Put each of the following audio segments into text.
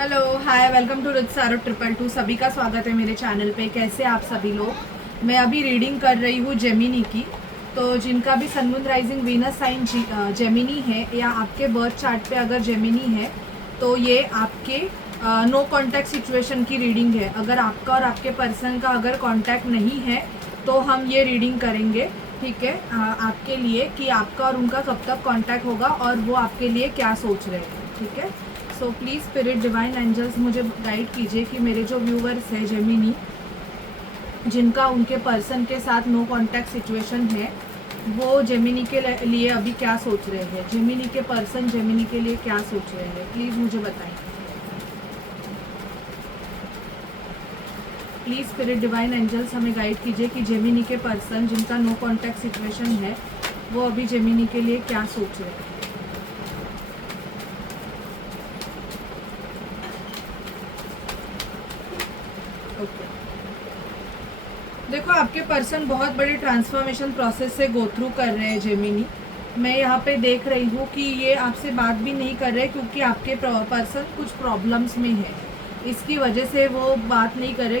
Hello hi welcome to Rich 222। सभी का स्वागत है मेरे चैनल पे। कैसे आप सभी लोग। मैं अभी रीडिंग कर रही हूँ जेमिनी की। तो जिनका भी sun moon rising Venus sign Gemini है या आपके बर्थ चार्ट पे अगर जेमिनी है तो ये आपके नो कांटेक्ट सिचुएशन की रीडिंग है। अगर आपका और आपके पर्सन का अगर कांटेक्ट नहीं है तो हम ये रीडिंग करेंगे, ठीक है, आपके लिए कि आपका और उनका कब तक कांटेक्ट होगा और वो आपके लिए क्या सोच रहे हैं, ठीक है। So please spirit divine angels मुझे गाइड कीजिए कि मेरे जो व्यूवर्स है जेमिनी, जिनका उनके पर्सन के साथ नो कांटेक्ट सिचुएशन है, वो जेमिनी के लिए अभी क्या सोच रहे हैं। जेमिनी के पर्सन जेमिनी के लिए क्या सोच रहे हैं, प्लीज़ मुझे बताएं। प्लीज़ स्पिरिट डिवाइन एंजल्स हमें गाइड कीजिए कि जेमिनी के पर्सन जिनका नो कांटेक्ट सिचुएशन है वो अभी जेमिनी के लिए क्या सोच रहे हैं। ओके, देखो आपके पर्सन बहुत बड़े ट्रांसफॉर्मेशन प्रोसेस से गो थ्रू कर रहे हैं जेमिनी। मैं यहाँ पे देख रही हूँ कि ये आपसे बात भी नहीं कर रहे क्योंकि आपके पर्सन कुछ प्रॉब्लम्स में है, इसकी वजह से वो बात नहीं कर रहे।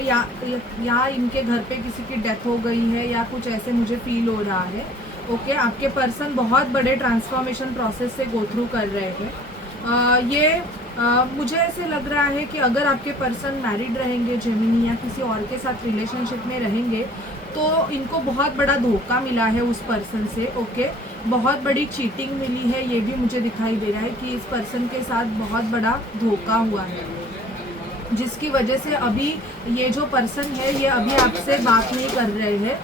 या इनके घर पे किसी की डेथ हो गई है या कुछ ऐसे मुझे फील हो रहा है। ओके, आपके पर्सन बहुत बड़े ट्रांसफॉर्मेशन प्रोसेस से गो थ्रू कर रहे हैं। मुझे ऐसे लग रहा है कि अगर आपके पर्सन मैरिड रहेंगे जेमिनी या किसी और के साथ रिलेशनशिप में रहेंगे तो इनको बहुत बड़ा धोखा मिला है उस पर्सन से। ओके, बहुत बड़ी चीटिंग मिली है, ये भी मुझे दिखाई दे रहा है कि इस पर्सन के साथ बहुत बड़ा धोखा हुआ है, जिसकी वजह से अभी ये जो पर्सन है ये अभी आपसे बात नहीं कर रहे हैं।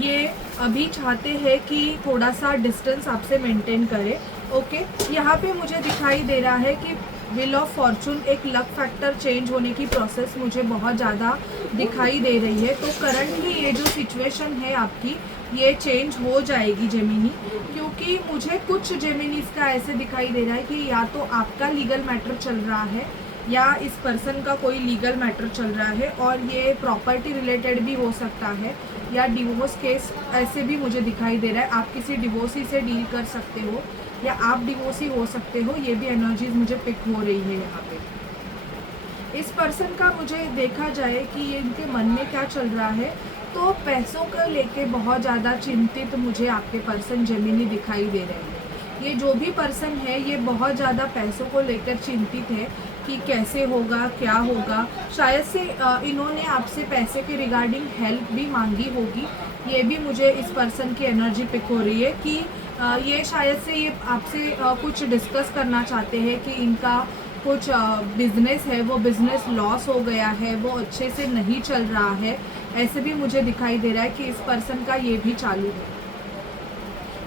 ये अभी चाहते हैं कि थोड़ा सा डिस्टेंस आपसे मेंटेन करें। ओके, यहाँ पे मुझे दिखाई दे रहा है कि व्हील ऑफ फॉर्चून, एक लक फैक्टर चेंज होने की प्रोसेस मुझे बहुत ज़्यादा दिखाई दे रही है। तो करंटली ये जो सिचुएशन है आपकी ये चेंज हो जाएगी जेमिनी, क्योंकि मुझे कुछ जेमिनीज का ऐसे दिखाई दे रहा है कि या तो आपका लीगल मैटर चल रहा है या इस पर्सन का कोई लीगल मैटर चल रहा है, और ये प्रॉपर्टी रिलेटेड भी हो सकता है या डिवोर्स केस ऐसे भी मुझे दिखाई दे रहा है। आप किसी डिवोर्सी से डील कर सकते हो या आप डिवोर्सी हो सकते हो, ये भी एनर्जीज मुझे पिक हो रही है यहाँ पे। इस पर्सन का मुझे देखा जाए कि ये इनके मन में क्या चल रहा है, तो पैसों को लेके बहुत ज़्यादा चिंतित मुझे आपके पर्सन जेमिनी दिखाई दे रहे हैं। ये जो भी पर्सन है ये बहुत ज़्यादा पैसों को लेकर चिंतित है कि कैसे होगा, क्या होगा। शायद से इन्होंने आपसे पैसे के रिगार्डिंग हेल्प भी मांगी होगी, ये भी मुझे इस पर्सन की एनर्जी पिक हो रही है कि ये शायद से ये आपसे कुछ डिस्कस करना चाहते हैं कि इनका कुछ बिजनेस है वो बिजनेस लॉस हो गया है, वो अच्छे से नहीं चल रहा है। ऐसे भी मुझे दिखाई दे रहा है कि इस पर्सन का ये भी चालू है।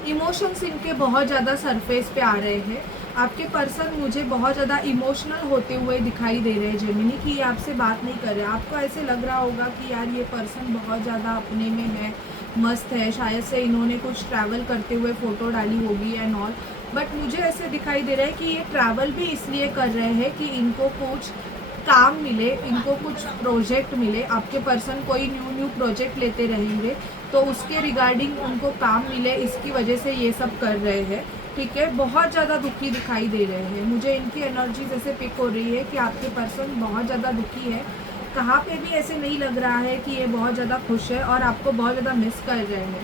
इमोशंस इनके बहुत ज़्यादा सरफेस पे आ रहे हैं। आपके पर्सन मुझे बहुत ज़्यादा इमोशनल होते हुए दिखाई दे रहे हैं जेमिनी, कि ये आपसे बात नहीं कर रहे। आपको ऐसे लग रहा होगा कि यार ये पर्सन बहुत ज़्यादा अपने में है, मस्त है, शायद से इन्होंने कुछ ट्रैवल करते हुए फ़ोटो डाली होगी एंड ऑल। बट मुझे ऐसे दिखाई दे रहा है कि ये ट्रैवल भी इसलिए कर रहे हैं कि इनको कुछ काम मिले, इनको कुछ प्रोजेक्ट मिले। आपके पर्सन कोई न्यू प्रोजेक्ट लेते रहेंगे तो उसके रिगार्डिंग उनको काम मिले, इसकी वजह से ये सब कर रहे हैं, ठीक है। बहुत ज़्यादा दुखी दिखाई दे रहे हैं मुझे। इनकी एनर्जी जैसे पिक हो रही है कि आपके पर्सन बहुत ज़्यादा दुखी है। कहाँ पे भी ऐसे नहीं लग रहा है कि ये बहुत ज़्यादा खुश है और आपको बहुत ज़्यादा मिस कर रहे हैं।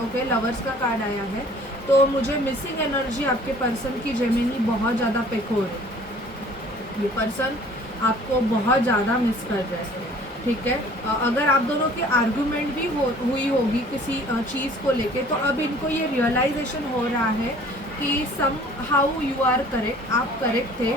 ओके, लवर्स का कार्ड आया है, तो मुझे मिसिंग एनर्जी आपके पर्सन की जेमिनी बहुत ज़्यादा पिक हो रही है। ये पर्सन आपको बहुत ज़्यादा मिस कर रहे हैं, ठीक है। अगर आप दोनों की आर्गुमेंट भी हुई होगी किसी चीज़ को लेके, तो अब इनको ये रियलाइजेशन हो रहा है कि somehow you are correct, आप करेक्ट थे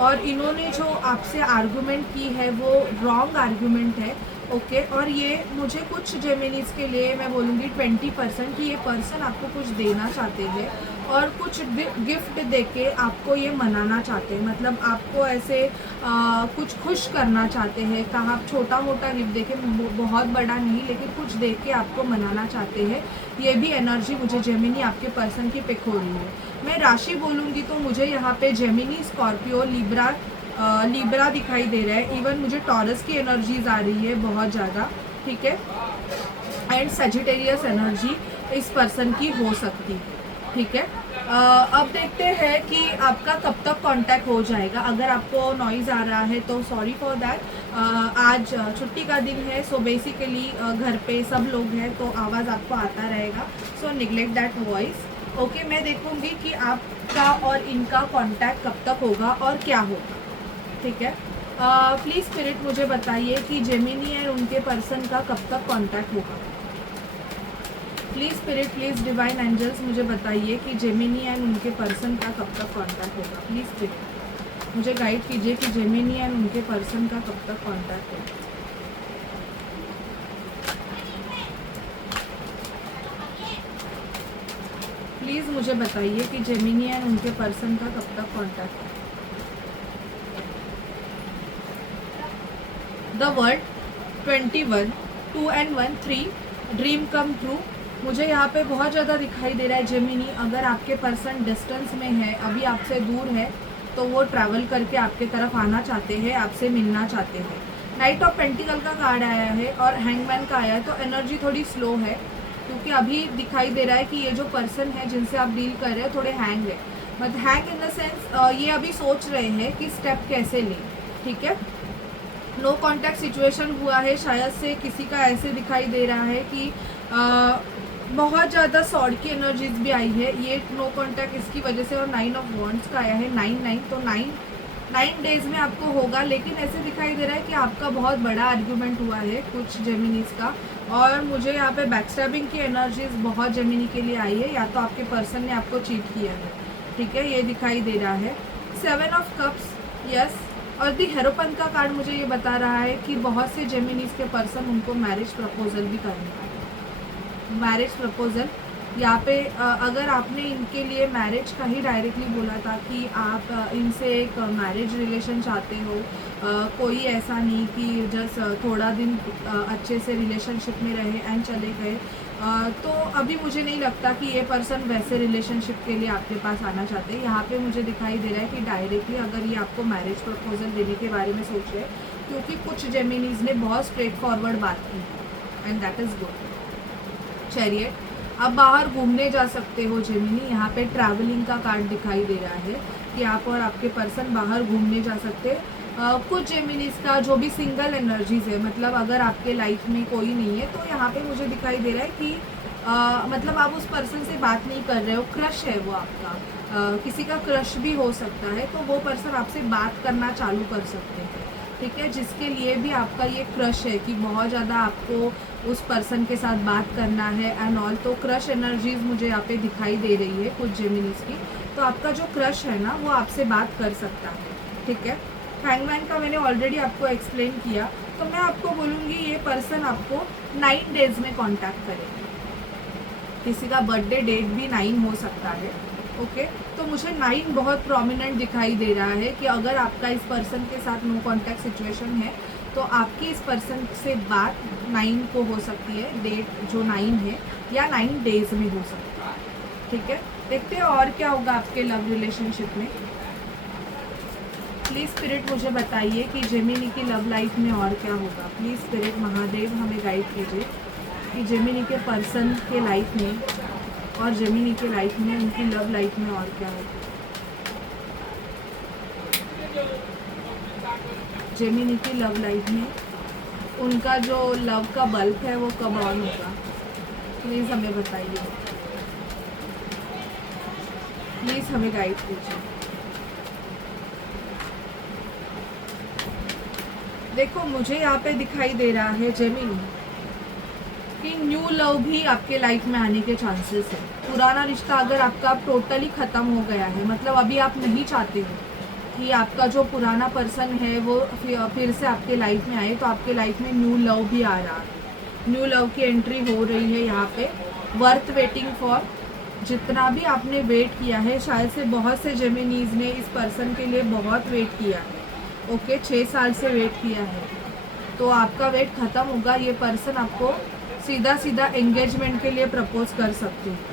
और इन्होंने जो आपसे आर्गुमेंट की है वो रॉन्ग आर्गुमेंट है। ओके, और ये मुझे कुछ जेमिनीज के लिए मैं बोलूँगी 20% कि ये पर्सन आपको कुछ देना चाहते हैं और कुछ गिफ्ट देके आपको ये मनाना चाहते हैं। मतलब आपको ऐसे कुछ खुश करना चाहते हैं। कहाँ छोटा मोटा गिफ्ट देके, बहुत बड़ा नहीं, लेकिन कुछ देके आपको मनाना चाहते हैं। ये भी एनर्जी मुझे जेमिनी आपके पर्सन की पिक हो रही है। मैं राशि बोलूँगी तो मुझे यहाँ पे जेमिनी, स्कॉर्पियो, लिब्रा दिखाई दे रहा है। इवन मुझे टॉरस की एनर्जीज आ रही है बहुत ज़्यादा, ठीक है। एंड सजिटेरियस एनर्जी इस पर्सन की हो सकती है। ठीक है। अब देखते हैं कि आपका कब तक कांटेक्ट हो जाएगा। अगर आपको नॉइज़ आ रहा है तो सॉरी फॉर दैट। आज छुट्टी का दिन है, सो बेसिकली घर पे सब लोग हैं तो आवाज़ आपको आता रहेगा, सो निगलेक्ट दैट वॉइस। ओके, मैं देखूँगी कि आपका और इनका कांटेक्ट कब तक होगा और क्या होगा। ठीक है। प्लीज़ स्पिरिट मुझे बताइए कि जेमिनी एंड उनके पर्सन का कब तक कांटेक्ट होगा। Please spirit, please divine angels मुझे बताइए कि जेमिनी एंड उनके पर्सन का कब तक कांटेक्ट होगा। प्लीज़ स्पिरिट मुझे गाइड कीजिए कि जेमिनी एंड उनके पर्सन का कब तक कांटेक्ट होगा। प्लीज़ मुझे बताइए कि जेमिनी एंड उनके पर्सन का कब तक कांटेक्ट होगा। The world 21 2 and 1 3 dream come true. मुझे यहाँ पे बहुत ज़्यादा दिखाई दे रहा है जेमिनी। अगर आपके पर्सन डिस्टेंस में है, अभी आपसे दूर है, तो वो ट्रैवल करके आपके तरफ आना चाहते हैं, आपसे मिलना चाहते हैं। नाइट ऑफ पेंटिकल का कार्ड आया है और हैंगमैन का आया है, तो एनर्जी थोड़ी स्लो है क्योंकि अभी दिखाई दे रहा है कि ये जो पर्सन है जिनसे आप डील कर रहे हैं थोड़े हैंग है। But hang in the sense ये अभी सोच रहे हैं कि स्टेप कैसे लें। ठीक है। नो कॉन्टैक्ट सिचुएशन हुआ है, शायद से किसी का ऐसे दिखाई दे रहा है कि बहुत ज़्यादा सॉर्ड की एनर्जीज भी आई है। ये नो कॉन्टैक्ट इसकी वजह से, और 9 ऑफ वॉन्ड्स का आया है 9 तो 9 डेज़ में आपको होगा। लेकिन ऐसे दिखाई दे रहा है कि आपका बहुत बड़ा आर्ग्यूमेंट हुआ है कुछ जेमिनीज का, और मुझे यहाँ पे बैकस्टैबिंग की एनर्जीज बहुत जेमिनी के लिए आई है, या तो आपके पर्सन ने आपको चीट किया है। ठीक है, ये दिखाई दे रहा है। 7 ऑफ कप्स, यस। और दी हेरोपन का कार्ड मुझे ये बता रहा है कि बहुत से जेमिनीज के पर्सन उनको मैरिज प्रपोजल भी करना है। मैरिज प्रपोजल यहाँ पे अगर आपने इनके लिए मैरिज का ही डायरेक्टली बोला था कि आप इनसे एक मैरिज रिलेशन चाहते हो, कोई ऐसा नहीं कि जस्ट थोड़ा दिन अच्छे से रिलेशनशिप में रहे एंड चले गए, तो अभी मुझे नहीं लगता कि ये पर्सन वैसे रिलेशनशिप के लिए आपके पास आना चाहते हैं। यहाँ पे मुझे दिखाई दे रहा है कि डायरेक्टली अगर ये आपको मैरिज प्रपोजल देने के बारे में सोच रहे हैं, क्योंकि कुछ जेमिनीज ने बहुत स्ट्रेट फॉरवर्ड बात की and that is good. Chariot, आप बाहर घूमने जा सकते हो जेमिनी। यहाँ पे ट्रैवलिंग का कार्ड दिखाई दे रहा है कि आप और आपके पर्सन बाहर घूमने जा सकते हैं। कुछ जेमिनीज का जो भी सिंगल एनर्जीज है, मतलब अगर आपके लाइफ में कोई नहीं है, तो यहाँ पे मुझे दिखाई दे रहा है कि मतलब आप उस पर्सन से बात नहीं कर रहे हो, क्रश है वो आपका, किसी का क्रश भी हो सकता है, तो वो पर्सन आपसे बात करना चालू कर सकते हैं। ठीक है, जिसके लिए भी आपका ये क्रश है कि बहुत ज़्यादा आपको उस पर्सन के साथ बात करना है एंड ऑल, तो क्रश एनर्जीज मुझे यहाँ पे दिखाई दे रही है कुछ जेमिनीज की। तो आपका जो क्रश है ना, वो आपसे बात कर सकता है। ठीक है। हैंगमैन का मैंने ऑलरेडी आपको एक्सप्लेन किया, तो मैं आपको बोलूँगी ये पर्सन आपको 9 डेज में कॉन्टैक्ट करेगा। किसी का बर्थडे डेट भी 9 हो सकता है। ओके, तो मुझे 9 बहुत प्रोमिनेंट दिखाई दे रहा है कि अगर आपका इस पर्सन के साथ नो कॉन्टैक्ट सिचुएशन है, तो आपकी इस पर्सन से बात 9 को हो सकती है, डेट जो 9 है, या 9 डेज में हो सकती है। ठीक है, देखते हैं और क्या होगा आपके लव रिलेशनशिप में। प्लीज़ स्पिरिट मुझे बताइए कि जेमिनी की लव लाइफ में और क्या होगा। प्लीज़ स्पिरिट महादेव हमें गाइड कीजिए कि जेमिनी के पर्सन के लाइफ में और जेमिनी के लाइफ में, उनकी लव लाइफ में और क्या होगा। जेमिनी की लव लाइफ में उनका जो लव का बल्ब है वो कब ऑन होगा, प्लीज़ हमें बताइए। प्लीज़ हमें गाइड कीजिए। देखो, मुझे यहाँ पे दिखाई दे रहा है जेमिनी कि न्यू लव भी आपके लाइफ में आने के चांसेस है। पुराना रिश्ता अगर आपका टोटली ख़त्म हो गया है, मतलब अभी आप नहीं चाहते हो कि आपका जो पुराना पर्सन है वो फिर से आपके लाइफ में आए, तो आपके लाइफ में न्यू लव भी आ रहा है। न्यू लव की एंट्री हो रही है यहाँ पे। वर्थ वेटिंग फॉर, जितना भी आपने वेट किया है, शायद से बहुत से जेमिनीज ने इस पर्सन के लिए बहुत वेट किया है। ओके, 6 साल से वेट किया है, तो आपका वेट ख़त्म होगा। ये पर्सन आपको सीधा सीधा एंगेजमेंट के लिए प्रपोज कर सकते हैं।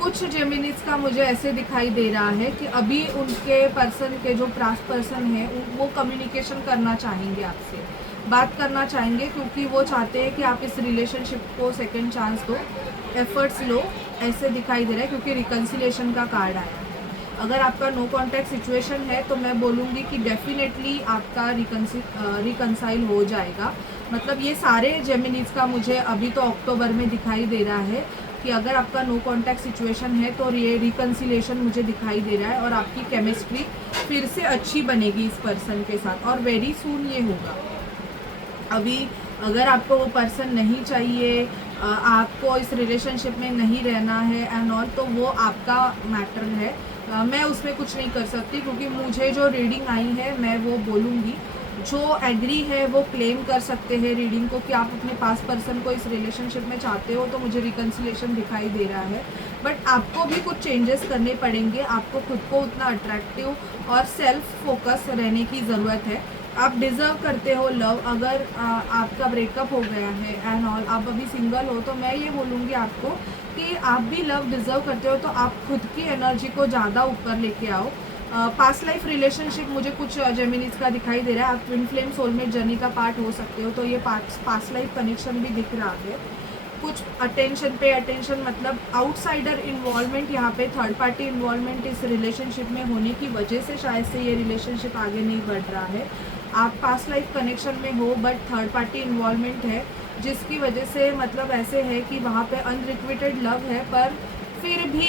कुछ जेमिनीज का मुझे ऐसे दिखाई दे रहा है कि अभी उनके पर्सन के जो पास्ट पर्सन है वो कम्युनिकेशन करना चाहेंगे, आपसे बात करना चाहेंगे, क्योंकि वो चाहते हैं कि आप इस रिलेशनशिप को सेकंड चांस दो एफर्ट्स लो ऐसे दिखाई दे रहा है, क्योंकि रिकन्सिलेशन का कार्ड आया है। अगर आपका नो कॉन्टैक्ट सिचुएशन है तो मैं बोलूँगी कि डेफिनेटली आपका रिकन्साइल हो जाएगा। मतलब ये सारे जेमिनीज का मुझे अभी तो अक्टूबर में दिखाई दे रहा है कि अगर आपका नो कॉन्टैक्ट सिचुएशन है तो ये रिकन्सिलेशन मुझे दिखाई दे रहा है, और आपकी केमिस्ट्री फिर से अच्छी बनेगी इस पर्सन के साथ, और वेरी सून ये होगा। अभी अगर आपको वो पर्सन नहीं चाहिए, आपको इस रिलेशनशिप में नहीं रहना है एंड ऑल, तो वो आपका मैटर है। मैं उसमें कुछ नहीं कर सकती, क्योंकि मुझे जो रीडिंग आई है मैं वो बोलूँगी। जो एग्री है वो क्लेम कर सकते हैं रीडिंग को कि आप अपने पास पर्सन को इस रिलेशनशिप में चाहते हो, तो मुझे रिकन्सिलेशन दिखाई दे रहा है। बट आपको भी कुछ चेंजेस करने पड़ेंगे, आपको खुद को उतना अट्रैक्टिव और सेल्फ फोकस रहने की ज़रूरत है। आप डिज़र्व करते हो लव। अगर आपका ब्रेकअप हो गया है एंड ऑल, आप अभी सिंगल हो, तो मैं ये बोलूँगी आपको कि आप भी लव डिज़र्व करते हो, तो आप खुद की एनर्जी को ज़्यादा ऊपर लेके आओ। पास्ट लाइफ रिलेशनशिप मुझे कुछ जेमिनीज का दिखाई दे रहा है। आप ट्विन फ्लेम सोलमेट जर्नी का पार्ट हो सकते हो, तो ये पास्ट लाइफ कनेक्शन भी दिख रहा है। कुछ अटेंशन पे अटेंशन, मतलब आउटसाइडर इन्वॉल्वमेंट, यहाँ पे थर्ड पार्टी इन्वॉल्वमेंट इस रिलेशनशिप में होने की वजह से शायद से ये रिलेशनशिप आगे नहीं बढ़ रहा है। आप पास्ट लाइफ कनेक्शन में हो बट थर्ड पार्टी इन्वॉल्वमेंट है, जिसकी वजह से मतलब ऐसे है कि वहाँ पे अनरिक्विटेड लव है, पर फिर भी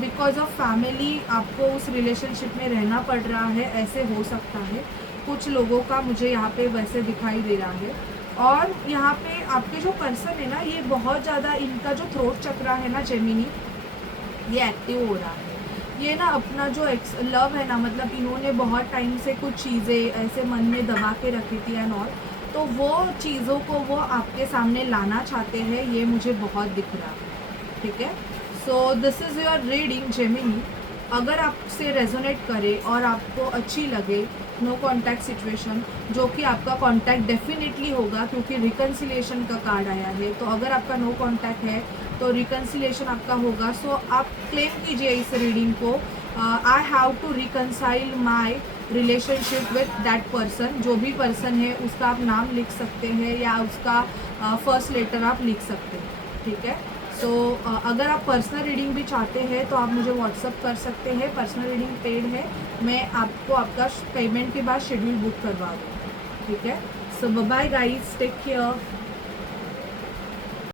बिकॉज ऑफ फैमिली आपको उस रिलेशनशिप में रहना पड़ रहा है, ऐसे हो सकता है। कुछ लोगों का मुझे यहाँ पे वैसे दिखाई दे रहा है। और यहाँ पे आपके जो पर्सन है ना, ये बहुत ज़्यादा, इनका जो थ्रोट चक्रा है ना जेमिनी, ये एक्टिव हो रहा है। ये ना अपना जो लव है ना, मतलब इन्होंने बहुत टाइम से कुछ चीज़ें ऐसे मन में दबा के रखी थी एंड ऑल, तो वो चीज़ों को वो आपके सामने लाना चाहते हैं, ये मुझे बहुत दिख रहा है। ठीक है, so this is your reading Gemini. अगर आपसे रेजोनेट करे और आपको अच्छी लगे नो कॉन्टैक्ट सिचुएशन, जो कि आपका कॉन्टैक्ट डेफिनेटली होगा क्योंकि रिकन्सिलेशन का कार्ड आया है, तो अगर आपका नो कॉन्टैक्ट है तो रिकन्सिलेशन आपका होगा। सो आप क्लेम कीजिए इस रीडिंग को, I have to reconcile my relationship with that person. जो भी पर्सन है उसका आप नाम लिख सकते हैं या उसका फर्स्ट लेटर आप लिख सकते हैं। ठीक है, सो अगर आप पर्सनल रीडिंग भी चाहते हैं तो आप मुझे व्हाट्सअप कर सकते हैं। पर्सनल रीडिंग पेड है, मैं आपको आपका पेमेंट के बाद शेड्यूल बुक करवा दूँ। ठीक है, सो बाय गाइस, टेक केयर।